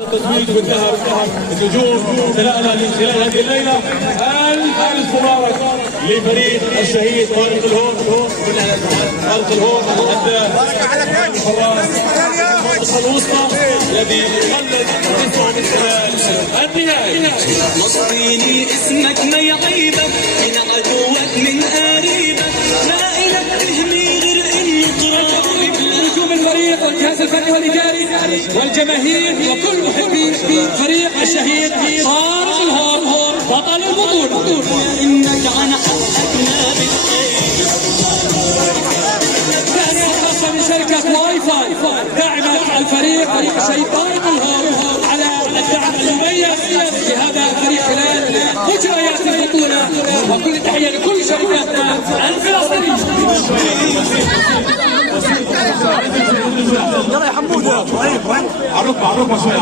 التتويج بالذهب النجوم تلألأ من خلال هذه الليله. الفارس مبارك لفريق الشهيد طارق الهون. طارق الهون الحراس الوسطى الذي خلد اسمه من خلال النهائي. فلسطيني اسمك ما يعيبك من عدوك من قريبك، لا إلك تهني غير انه تراب. نجوم الفريق والجهاز الفني والاداري والجماهير وكل محبي فريق الشهيد طارق الهون بطل البطوله. انك عن حقك ما بتخيل. تهنئه خاصه من شركه واي فاي دعمت فريق الشهيد طارق الهون على الدعم المميز لهذا الفريق خلال مجريات البطوله. وكل تحيه لكل شركاتنا الفلسطينيه. يلا يا حمود. عرفنا شوي